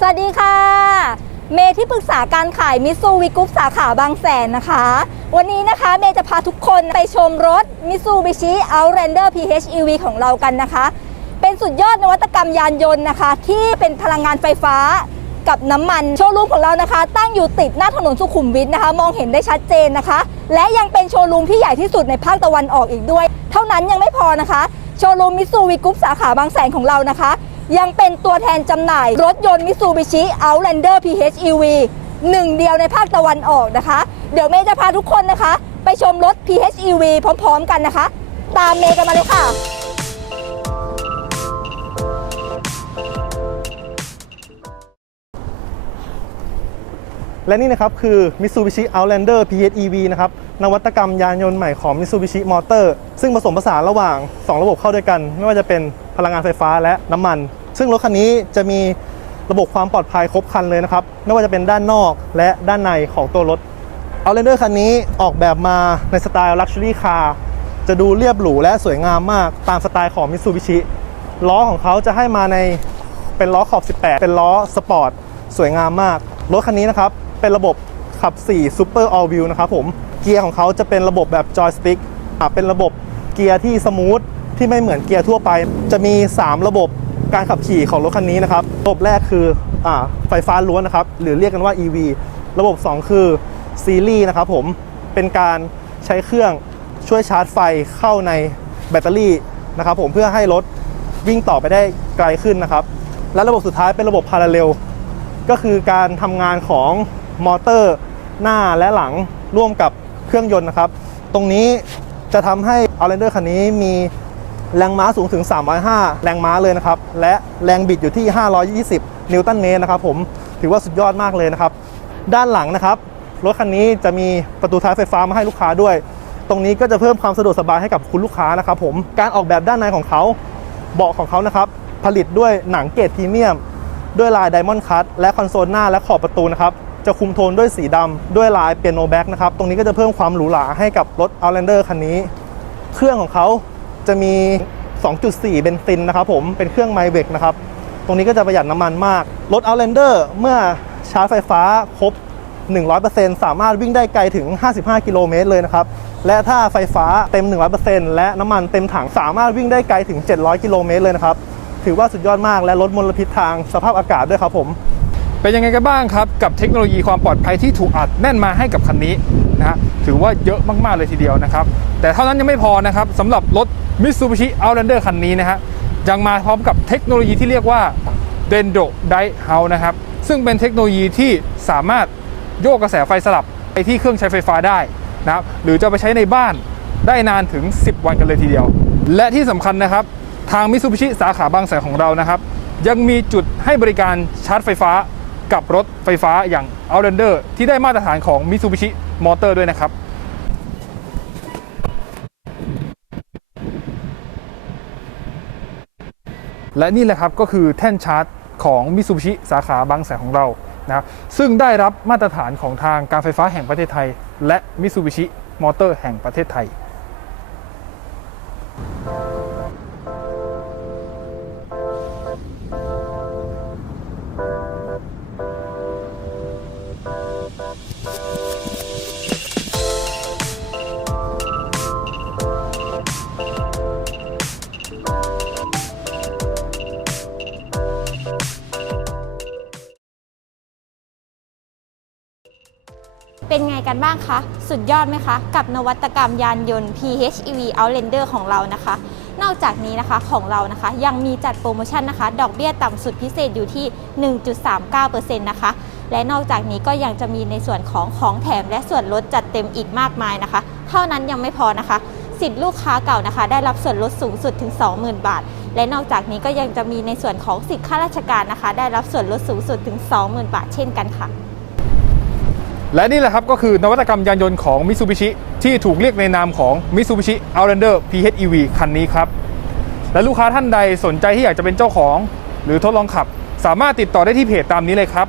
สวัสดีค่ะ เมย์ที่ปรึกษาการขายมิซูวิกุ p สาขาบางแสนนะคะ วันนี้นะคะเมย์จะพาทุกคนไปชมรถมิซูบิชิ Outlander PHEV ของเรากันนะคะ เป็นสุดยอดนวัตกรรมยานยนต์นะคะ ที่เป็นพลังงานไฟฟ้ากับน้ำมัน โชว์รูมของเรานะคะ ตั้งอยู่ติดหน้าถนนสุขุมวิทนะคะ มองเห็นได้ชัดเจนนะคะ และยังเป็นโชว์รูมที่ใหญ่ที่สุดในภาคตะวันออกอีกด้วย เท่านั้นยังไม่พอนะคะ โชว์รูมมิซูวิกุ p สาขาบางแสนของเรานะคะ ยังเป็นตัวแทนจำหน่าย รถยนต์มิซูบิชิ Outlander PHEV หนึ่งเดียวในภาคตะวันออกนะคะ เดี๋ยวเมย์จะพาทุกคนนะคะ ไปชมรถ PHEV พร้อมๆกันนะคะ ตามเมย์กันมาเลยค่ะ และนี่นะครับคือ Mitsubishi Outlander PHEV นะครับนวัตกรรมยานยนต์ใหม่ของ Mitsubishi Motor ซึ่งผสมผสานระหว่าง 2 ระบบเข้าด้วยกัน ไม่ว่าจะเป็น พลังงานไฟฟ้าและน้ำมัน ซึ่งรถคันนี้จะมีระบบความปลอดภัยครบครันเลยนะครับ ไม่ว่าจะเป็นด้านนอกและด้านในของตัวรถ Outlander คันนี้ออกแบบมาในสไตล์ Luxury Car จะดูเรียบหรูและสวยงามมากตามสไตล์ของ Mitsubishi ล้อของเขาจะให้มาในเป็นล้อขอบ 18 เป็นล้อสปอร์ตสวยงามมาก รถคันนี้นะครับ เป็นระบบขับ 4 Super All Wheel นะครับผม เกียร์ของเขาจะเป็นระบบแบบจอยสติ๊กเป็นระบบเกียร์ที่สมูท ที่ไม่เหมือนเกียร์ทั่วไป จะมี 3 ระบบการขับขี่ของรถคันนี้นะครับ ระบบแรกคืออไฟฟ้าล้วนนะครับ หรือเรียกกันว่า EV ระบบ 2 คือซีรีส์นะครับผม เป็นการใช้เครื่องช่วยชาร์จไฟเข้าในแบตเตอรี่นะครับผมเพื่อให้รถวิ่งต่อไปได้ไกลขึ้นนะครับ และระบบสุดท้ายเป็นระบบพาราเรลก็คือการทำงานของมอเตอร์หน้าและหลังร่วมกับเครื่องยนต์นะครับ ตรงนี้จะทำให้ Outlander คันนี้มี แรงม้าสูงถึง 305 แรงม้าเลยนะครับ และแรงบิดอยู่ที่ 520 นิวตันเมตรนะครับผมถือว่าสุดยอดมากเลยนะครับ ด้านหลังนะครับ รถคันนี้จะมีประตูท้ายไฟฟ้ามาให้ลูกค้าด้วย ตรงนี้ก็จะเพิ่มความสะดวกสบายให้กับคุณลูกค้านะครับผมการออกแบบด้านในของเขาเบาะของเขานะครับผลิตด้วยหนังเกรดพรีเมียม ด้วยลายไดมอนด์คัตและคอนโซลหน้าและขอบประตูนะครับจะคุมโทนด้วยสีดำด้วยลายเปียโนแบ็กนะครับตรงนี้ก็จะเพิ่มความหรูหราให้กับรถ Outlander คันนี้ เครื่องของเขา จะมี 2.4 เบนซินนะครับผมเป็นเครื่องไมเวกนะครับ ตรงนี้ก็จะประหยัดน้ำมันมาก รถ Outlander เมื่อชาร์จไฟฟ้าครบ 100%สามารถวิ่งได้ไกลถึง 55 กิโลเมตรเลยนะครับ และถ้าไฟฟ้าเต็ม 100%และน้ำมันเต็มถังสามารถวิ่งได้ไกลถึง 700 กิโลเมตรเลยนะครับ ถือว่าสุดยอดมากและลดมลพิษทางสภาพอากาศด้วยครับผม เป็นยังไงกันบ้างครับ กับเทคโนโลยีความปลอดภัยที่ถูกอัดแน่นมาให้กับคันนี้นะถือว่าเยอะมากๆเลยทีเดียวนะครับ แต่เท่านั้นยังไม่พอนะครับสำหรับรถ Mitsubishi Outlander คันนี้นะฮะยังมาพร้อมกับเทคโนโลยีที่เรียกว่า Dendro Drive House นะครับซึ่งเป็นเทคโนโลยีที่สามารถโยกกระแสไฟสลับไปที่เครื่องใช้ไฟฟ้าได้นะครับหรือจะไปใช้ในบ้านได้นานถึง 10 วันกันเลยทีเดียว และที่สำคัญนะครับ ทาง Mitsubishi สาขาบางแสนของเรานะครับ ยังมีจุดให้บริการชาร์จไฟฟ้า กับรถไฟฟ้าอย่าง Outlander ที่ได้มาตรฐานของ Mitsubishi Motor ด้วยนะครับและนี่แหละครับก็คือแท่นชาร์จของ Mitsubishi สาขาบางแสนของเรานะครับซึ่งได้รับมาตรฐานของทางการไฟฟ้าแห่งประเทศไทย และ Mitsubishi Motor แห่งประเทศไทย เป็นไงกันบ้างคะ สุดยอดไหมคะ กับนวัตกรรมยานยนต์ PHEV Outlander ของเรานะคะ นอกจากนี้นะคะของเรานะคะ ยังมีจัดโปรโมชั่นนะคะ ดอกเบี้ยต่ำสุดพิเศษอยู่ที่ 1.39%นะคะ และนอกจากนี้ก็ยังจะมีในส่วนของของแถมและส่วนลดจัดเต็มอีกมากมายนะคะ เท่านั้นยังไม่พอนะคะสิทธิ์ลูกค้าเก่านะคะ ได้รับส่วนลดสูงสุดถึง 20,000 บาท และนอกจากนี้ก็ยังจะมีในส่วนของสิทธิ์ข้าราชการนะคะ ได้รับส่วนลดสูงสุดถึง 20,000 บาทเช่นกันค่ะ และนี่แหละครับก็คือนวัตกรรมยานยนต์ของ Mitsubishi ที่ถูกเรียกในนามของ Mitsubishi Outlander PHEV คันนี้ครับ และลูกค้าท่านใดสนใจที่อยากจะเป็นเจ้าของ หรือทดลองขับ สามารถติดต่อได้ที่เพจตามนี้เลยครับ